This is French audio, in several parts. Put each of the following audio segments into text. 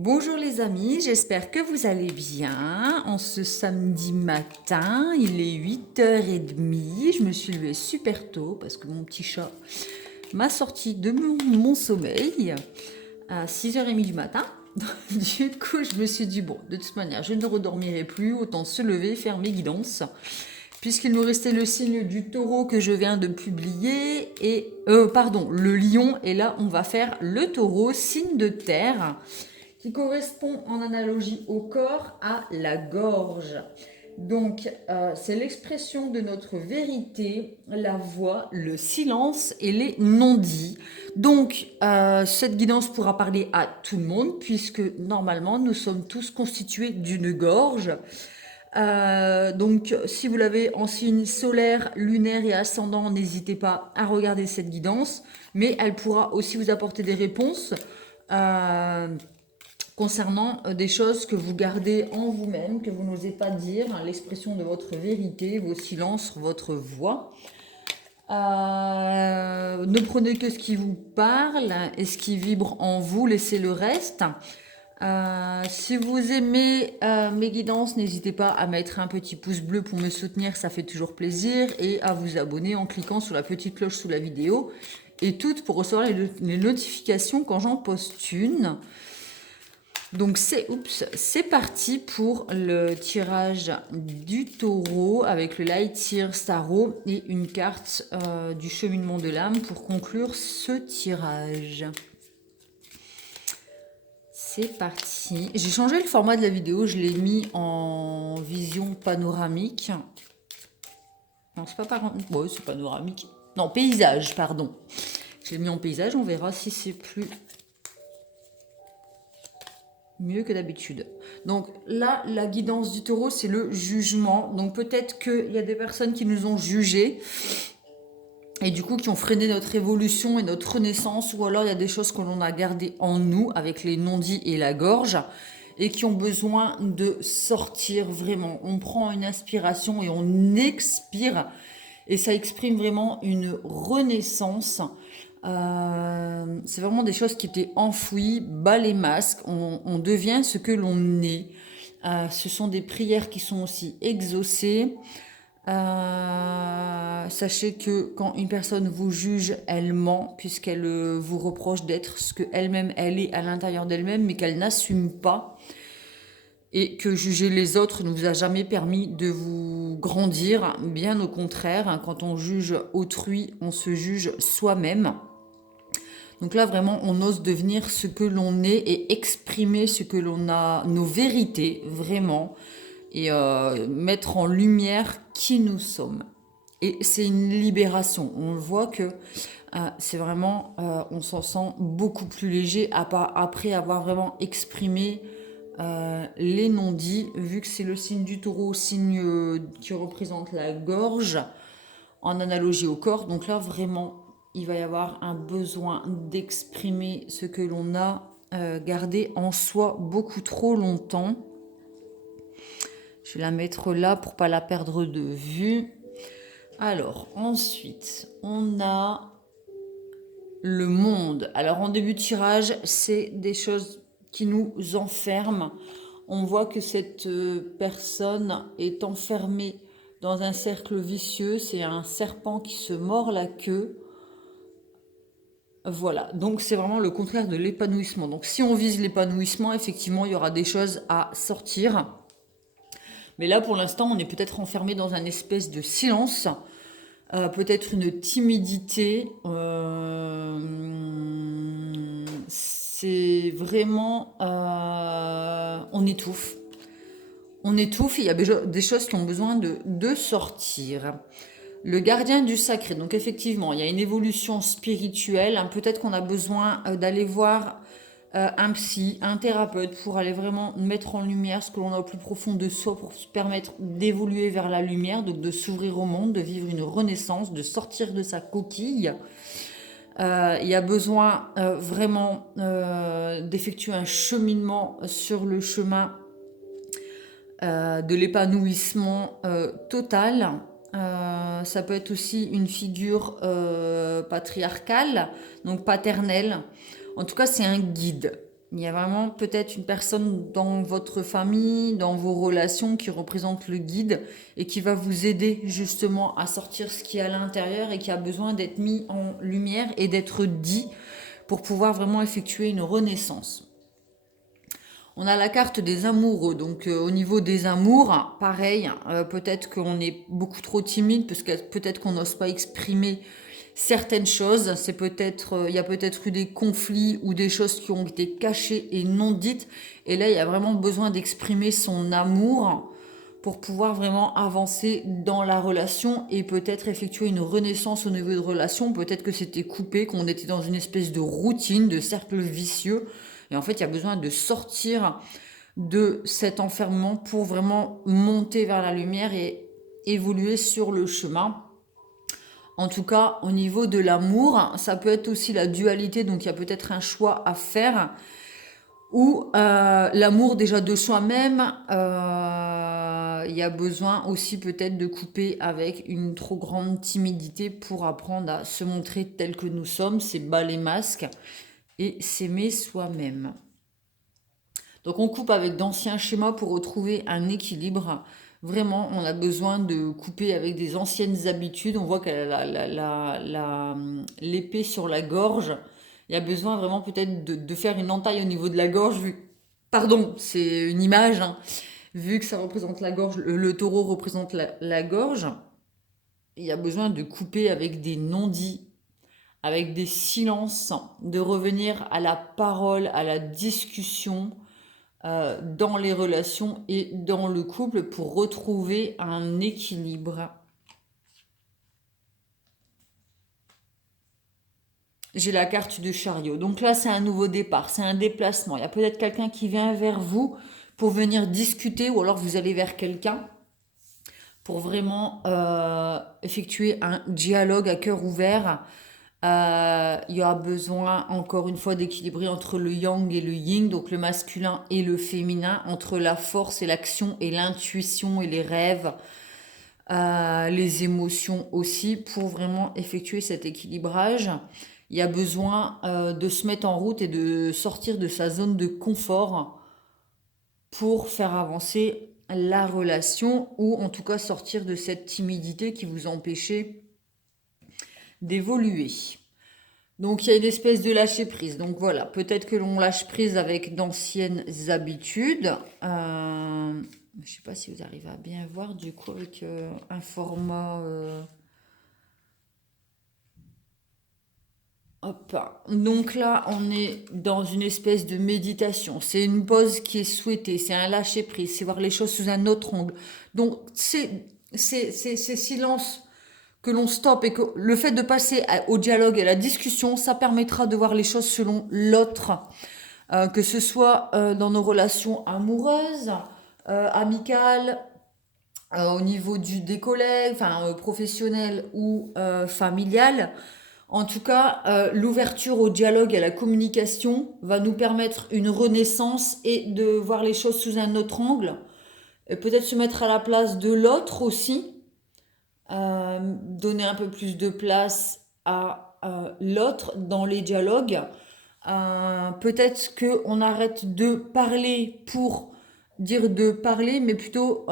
Bonjour les amis, j'espère que vous allez bien. En ce samedi matin, il est 8h30. Je me suis levée super tôt parce que mon petit chat m'a sorti de mon sommeil à 6h30 du matin. Du coup, je me suis dit, bon, de toute manière, je ne redormirai plus, autant se lever, faire mes guidances. Puisqu'il nous restait le signe du taureau que je viens de publier, et pardon, le lion, et là on va faire le taureau, signe de terre, qui correspond en analogie au corps à la gorge. Donc, c'est l'expression de notre vérité, la voix, le silence et les non-dits. Donc, cette guidance pourra parler à tout le monde, puisque normalement, nous sommes tous constitués d'une gorge. Donc, si vous l'avez en signe solaire, lunaire et ascendant, n'hésitez pas à regarder cette guidance, mais elle pourra aussi vous apporter des réponses concernant des choses que vous gardez en vous-même, que vous n'osez pas dire, l'expression de votre vérité, vos silences, votre voix. Ne prenez que ce qui vous parle et ce qui vibre en vous, laissez le reste. Si vous aimez mes guidances, n'hésitez pas à mettre un petit pouce bleu pour me soutenir, ça fait toujours plaisir, et à vous abonner en cliquant sur la petite cloche sous la vidéo, et toutes pour recevoir les notifications quand j'en poste une. Donc c'est parti pour le tirage du taureau avec le Light Year Tarot et une carte du cheminement de l'âme pour conclure ce tirage. C'est parti. J'ai changé le format de la vidéo, je l'ai mis en vision panoramique. Non, c'est pas panoramique. Ouais, c'est panoramique. Non, paysage, pardon. Je l'ai mis en paysage, on verra si c'est plus mieux que d'habitude. Donc là, la guidance du taureau, c'est le jugement. Donc peut-être qu'il y a des personnes qui nous ont jugés et du coup qui ont freiné notre évolution et notre renaissance, ou alors il y a des choses que l'on a gardées en nous avec les non-dits et la gorge et qui ont besoin de sortir vraiment. On prend une inspiration et on expire, et ça exprime vraiment une renaissance. C'est vraiment des choses qui étaient enfouies, bas les masques, on devient ce que l'on est. Ce sont des prières qui sont aussi exaucées. Sachez que quand une personne vous juge, elle ment, puisqu'elle vous reproche d'être ce qu'elle-même elle est à l'intérieur d'elle-même, mais qu'elle n'assume pas. Et que juger les autres ne vous a jamais permis de vous grandir, bien au contraire. Quand on juge autrui, on se juge soi-même. Donc là, vraiment, on ose devenir ce que l'on est et exprimer ce que l'on a, nos vérités, vraiment, et mettre en lumière qui nous sommes. Et c'est une libération. On voit que c'est vraiment, on s'en sent beaucoup plus léger après avoir vraiment exprimé les non-dits, vu que c'est le signe du taureau, signe qui représente la gorge, en analogie au corps. Donc là, vraiment, il va y avoir un besoin d'exprimer ce que l'on a gardé en soi beaucoup trop longtemps. Je vais la mettre là pour pas la perdre de vue. Alors, ensuite, on a le monde. Alors, en début de tirage, c'est des choses qui nous enferment. On voit que cette personne est enfermée dans un cercle vicieux. C'est un serpent qui se mord la queue. Voilà, donc c'est vraiment le contraire de l'épanouissement. Donc si on vise l'épanouissement, effectivement, il y aura des choses à sortir. Mais là, pour l'instant, on est peut-être enfermé dans un espèce de silence, peut-être une timidité. C'est vraiment... on étouffe. On étouffe, il y a des choses qui ont besoin de sortir. Le gardien du sacré, donc effectivement, il y a une évolution spirituelle. Peut-être qu'on a besoin d'aller voir un psy, un thérapeute, pour aller vraiment mettre en lumière ce que l'on a au plus profond de soi, pour se permettre d'évoluer vers la lumière, donc de s'ouvrir au monde, de vivre une renaissance, de sortir de sa coquille. Il y a besoin vraiment d'effectuer un cheminement sur le chemin de l'épanouissement total. Ça peut être aussi une figure patriarcale, donc paternelle. En tout cas, c'est un guide. Il y a vraiment peut-être une personne dans votre famille, dans vos relations qui représente le guide et qui va vous aider justement à sortir ce qui est à l'intérieur et qui a besoin d'être mis en lumière et d'être dit pour pouvoir vraiment effectuer une renaissance. On a la carte des amoureux, donc au niveau des amours, pareil, peut-être qu'on est beaucoup trop timide, parce que peut-être qu'on n'ose pas exprimer certaines choses, c'est peut-être, il y a peut-être eu des conflits ou des choses qui ont été cachées et non dites, et là il y a vraiment besoin d'exprimer son amour pour pouvoir vraiment avancer dans la relation et peut-être effectuer une renaissance au niveau de relation, peut-être que c'était coupé, qu'on était dans une espèce de routine, de cercle vicieux, et en fait, il y a besoin de sortir de cet enfermement pour vraiment monter vers la lumière et évoluer sur le chemin. En tout cas, au niveau de l'amour, ça peut être aussi la dualité, donc il y a peut-être un choix à faire, ou l'amour déjà de soi-même, il y a besoin aussi peut-être de couper avec une trop grande timidité pour apprendre à se montrer tel que nous sommes, c'est bas les masques et s'aimer soi-même. Donc on coupe avec d'anciens schémas pour retrouver un équilibre. Vraiment, on a besoin de couper avec des anciennes habitudes. On voit qu'elle a l'épée sur la gorge. Il y a besoin vraiment peut-être de faire une entaille au niveau de la gorge. Pardon, c'est une image, hein. Vu que ça représente la gorge, le taureau représente la gorge. Il y a besoin de couper avec des non-dits, avec des silences, de revenir à la parole, à la discussion dans les relations et dans le couple pour retrouver un équilibre. J'ai la carte de chariot. Donc là, c'est un nouveau départ, c'est un déplacement. Il y a peut-être quelqu'un qui vient vers vous pour venir discuter ou alors vous allez vers quelqu'un pour vraiment effectuer un dialogue à cœur ouvert. Il y a besoin encore une fois d'équilibrer entre le yang et le yin, donc le masculin et le féminin, entre la force et l'action et l'intuition et les rêves, les émotions aussi, pour vraiment effectuer cet équilibrage. Il y a besoin de se mettre en route et de sortir de sa zone de confort pour faire avancer la relation ou en tout cas sortir de cette timidité qui vous empêchait d'évoluer. Donc il y a une espèce de lâcher prise. Donc voilà, peut-être que l'on lâche prise avec d'anciennes habitudes. Je ne sais pas si vous arrivez à bien voir du coup avec un format... Hop. Donc là, on est dans une espèce de méditation. C'est une pause qui est souhaitée. C'est un lâcher prise. C'est voir les choses sous un autre angle. Donc ces silences que l'on stoppe et que le fait de passer au dialogue et à la discussion, ça permettra de voir les choses selon l'autre, que ce soit dans nos relations amoureuses, amicales, au niveau des collègues, enfin professionnels ou familiales. En tout cas, l'ouverture au dialogue et à la communication va nous permettre une renaissance et de voir les choses sous un autre angle, et peut-être se mettre à la place de l'autre aussi, donner un peu plus de place à l'autre dans les dialogues. Peut-être qu'on arrête de parler pour dire de parler, mais plutôt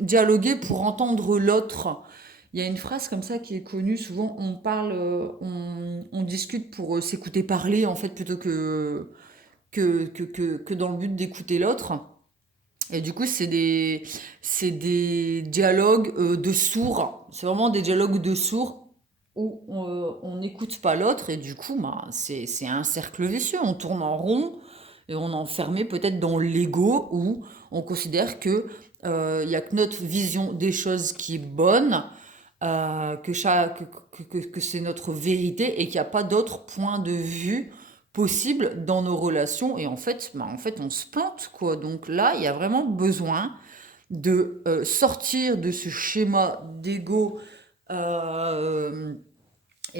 dialoguer pour entendre l'autre. Il y a une phrase comme ça qui est connue, souvent on parle, on discute pour s'écouter parler en fait plutôt que dans le but d'écouter l'autre. Et du coup, c'est des dialogues de sourds. C'est vraiment des dialogues de sourds où on n'écoute pas l'autre. Et du coup, bah, c'est un cercle vicieux. On tourne en rond et on est enfermé peut-être dans l'ego où on considère que il y a que notre vision des choses qui est bonne, que c'est notre vérité et qu'il n'y a pas d'autre point de vue possible dans nos relations et en fait on se plante quoi. Donc là il y a vraiment besoin de sortir de ce schéma d'ego et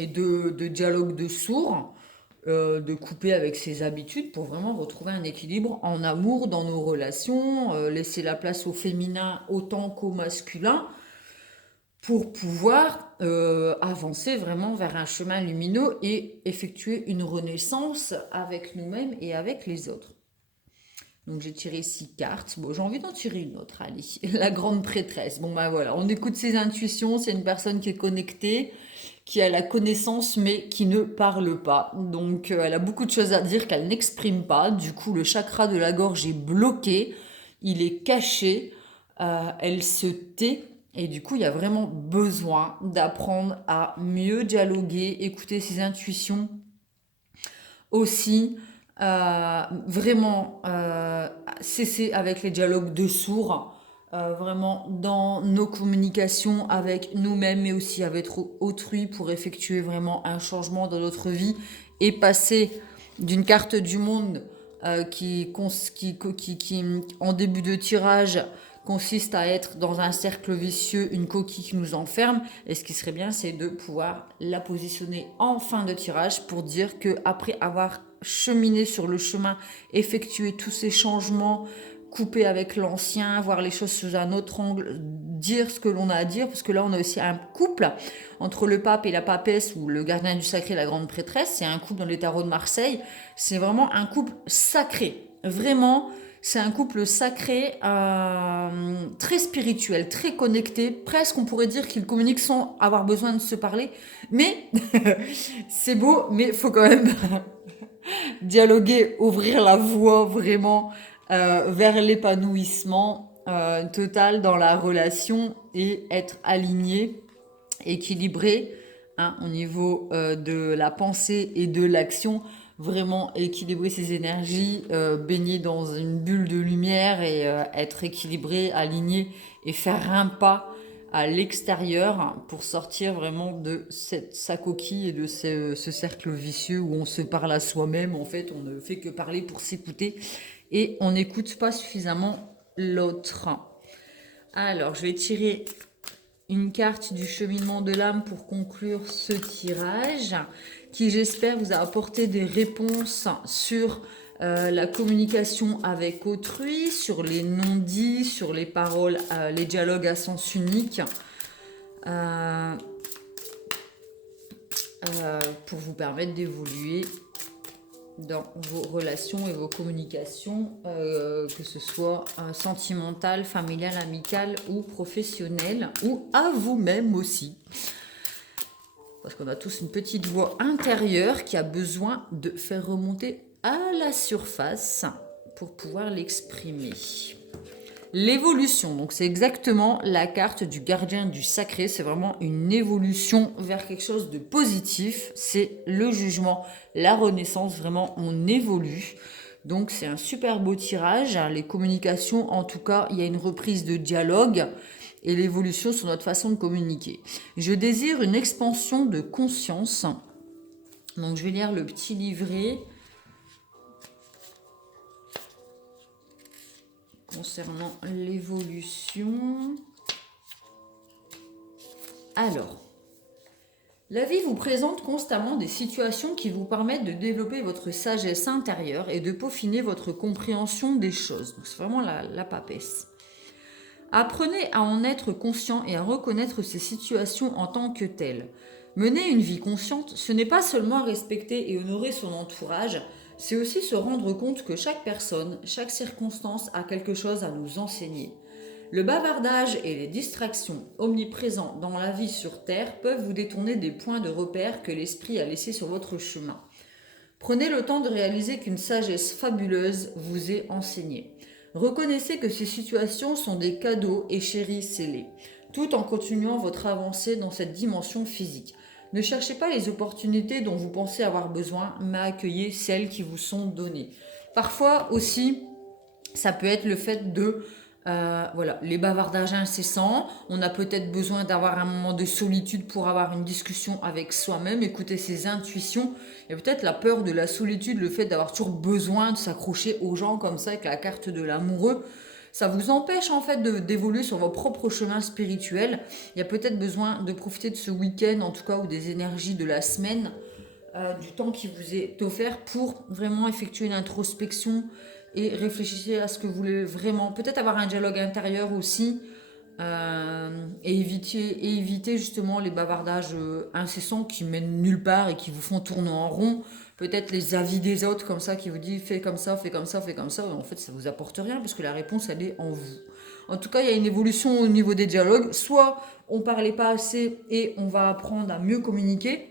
de dialogue de sourds, de couper avec ses habitudes pour vraiment retrouver un équilibre en amour dans nos relations, laisser la place au féminin autant qu'au masculin pour pouvoir avancer vraiment vers un chemin lumineux et effectuer une renaissance avec nous-mêmes et avec les autres. Donc j'ai tiré 6 cartes. Bon, j'ai envie d'en tirer une autre, allez. La grande prêtresse. Bon, ben voilà, on écoute ses intuitions. C'est une personne qui est connectée, qui a la connaissance, mais qui ne parle pas. Donc elle a beaucoup de choses à dire qu'elle n'exprime pas. Du coup, le chakra de la gorge est bloqué. Il est caché. Elle se tait. Et du coup, il y a vraiment besoin d'apprendre à mieux dialoguer, écouter ses intuitions aussi, vraiment cesser avec les dialogues de sourds, vraiment dans nos communications avec nous-mêmes, mais aussi avec autrui pour effectuer vraiment un changement dans notre vie et passer d'une carte du monde qui, en début de tirage, consiste à être dans un cercle vicieux, une coquille qui nous enferme. Et ce qui serait bien, c'est de pouvoir la positionner en fin de tirage pour dire que après avoir cheminé sur le chemin, effectué tous ces changements, couper avec l'ancien, voir les choses sous un autre angle, dire ce que l'on a à dire, parce que là on a aussi un couple entre le pape et la papesse, ou le gardien du sacré et la grande prêtresse. C'est un couple dans les tarots de Marseille. C'est vraiment un couple sacré, vraiment. C'est un couple sacré, très spirituel, très connecté. Presque, on pourrait dire qu'ils communiquent sans avoir besoin de se parler. Mais c'est beau, mais il faut quand même dialoguer, ouvrir la voie vraiment vers l'épanouissement total dans la relation et être aligné, équilibré, hein, au niveau de la pensée et de l'action. Vraiment équilibrer ses énergies, baigner dans une bulle de lumière et être équilibré, aligné et faire un pas à l'extérieur pour sortir vraiment de sa coquille et de ce cercle vicieux où on se parle à soi-même. En fait, on ne fait que parler pour s'écouter et on n'écoute pas suffisamment l'autre. Alors, je vais tirer une carte du cheminement de l'âme pour conclure ce tirage qui, j'espère, vous a apporté des réponses sur la communication avec autrui, sur les non-dits, sur les paroles, les dialogues à sens unique, pour vous permettre d'évoluer dans vos relations et vos communications, que ce soit sentimentales, familiales, amicales ou professionnelles, ou à vous-même aussi. Parce qu'on a tous une petite voix intérieure qui a besoin de faire remonter à la surface pour pouvoir l'exprimer. L'évolution, donc c'est exactement la carte du gardien du sacré, c'est vraiment une évolution vers quelque chose de positif, c'est le jugement, la renaissance, vraiment on évolue. Donc c'est un super beau tirage, les communications en tout cas, il y a une reprise de dialogue et l'évolution sur notre façon de communiquer. Je désire une expansion de conscience, donc je vais lire le petit livret concernant l'évolution. Alors, la vie vous présente constamment des situations qui vous permettent de développer votre sagesse intérieure et de peaufiner votre compréhension des choses. Donc, c'est vraiment la papesse. Apprenez à en être conscient et à reconnaître ces situations en tant que telles. Mener une vie consciente, ce n'est pas seulement respecter et honorer son entourage, c'est aussi se rendre compte que chaque personne, chaque circonstance a quelque chose à nous enseigner. Le bavardage et les distractions omniprésents dans la vie sur Terre peuvent vous détourner des points de repère que l'esprit a laissés sur votre chemin. Prenez le temps de réaliser qu'une sagesse fabuleuse vous est enseignée. Reconnaissez que ces situations sont des cadeaux et chérissez-les, tout en continuant votre avancée dans cette dimension physique. Ne cherchez pas les opportunités dont vous pensez avoir besoin, mais accueillez celles qui vous sont données. Parfois aussi, ça peut être le fait de voilà, les bavardages incessants. On a peut-être besoin d'avoir un moment de solitude pour avoir une discussion avec soi-même, écouter ses intuitions. Et peut-être la peur de la solitude, le fait d'avoir toujours besoin de s'accrocher aux gens comme ça avec la carte de l'amoureux. Ça vous empêche en fait d'évoluer sur vos propres chemins spirituels. Il y a peut-être besoin de profiter de ce week-end, en tout cas, ou des énergies de la semaine, du temps qui vous est offert pour vraiment effectuer une introspection et réfléchissez à ce que vous voulez vraiment. Peut-être avoir un dialogue intérieur aussi éviter justement les bavardages incessants qui mènent nulle part et qui vous font tourner en rond. Peut-être les avis des autres comme ça qui vous disent fais comme ça, fais comme ça, fais comme ça. En fait, ça vous apporte rien parce que la réponse, elle est en vous. En tout cas, il y a une évolution au niveau des dialogues. Soit on parlait pas assez et on va apprendre à mieux communiquer.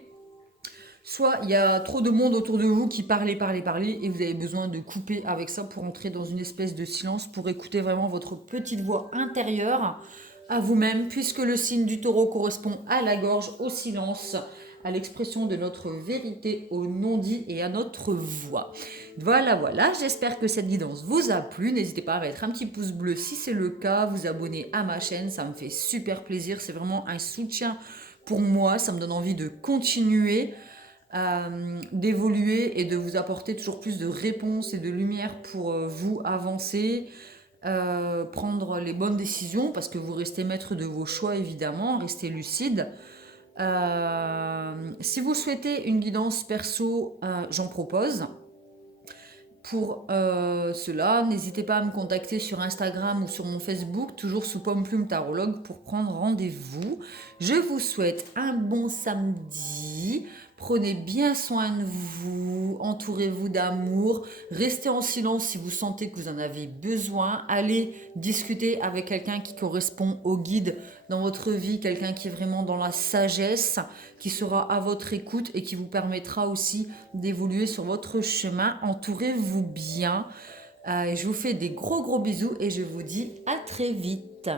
Soit il y a trop de monde autour de vous qui parlait et vous avez besoin de couper avec ça pour entrer dans une espèce de silence pour écouter vraiment votre petite voix intérieure à vous-même puisque le signe du taureau correspond à la gorge, au silence, à l'expression de notre vérité, au non-dit et à notre voix. Voilà, j'espère que cette guidance vous a plu. N'hésitez pas à mettre un petit pouce bleu si c'est le cas, vous abonner à ma chaîne, ça me fait super plaisir, c'est vraiment un soutien pour moi, ça me donne envie de continuer d'évoluer et de vous apporter toujours plus de réponses et de lumière pour vous avancer, prendre les bonnes décisions parce que vous restez maître de vos choix évidemment, restez lucide. Si vous souhaitez une guidance perso, j'en propose. Pour cela, n'hésitez pas à me contacter sur Instagram ou sur mon Facebook, toujours sous Pomme Plume Tarologue, pour prendre rendez-vous. Je vous souhaite un bon samedi. Prenez bien soin de vous, entourez-vous d'amour, restez en silence si vous sentez que vous en avez besoin. Allez discuter avec quelqu'un qui correspond au guide dans votre vie, quelqu'un qui est vraiment dans la sagesse, qui sera à votre écoute et qui vous permettra aussi d'évoluer sur votre chemin. Entourez-vous bien. Et je vous fais des gros bisous et je vous dis à très vite.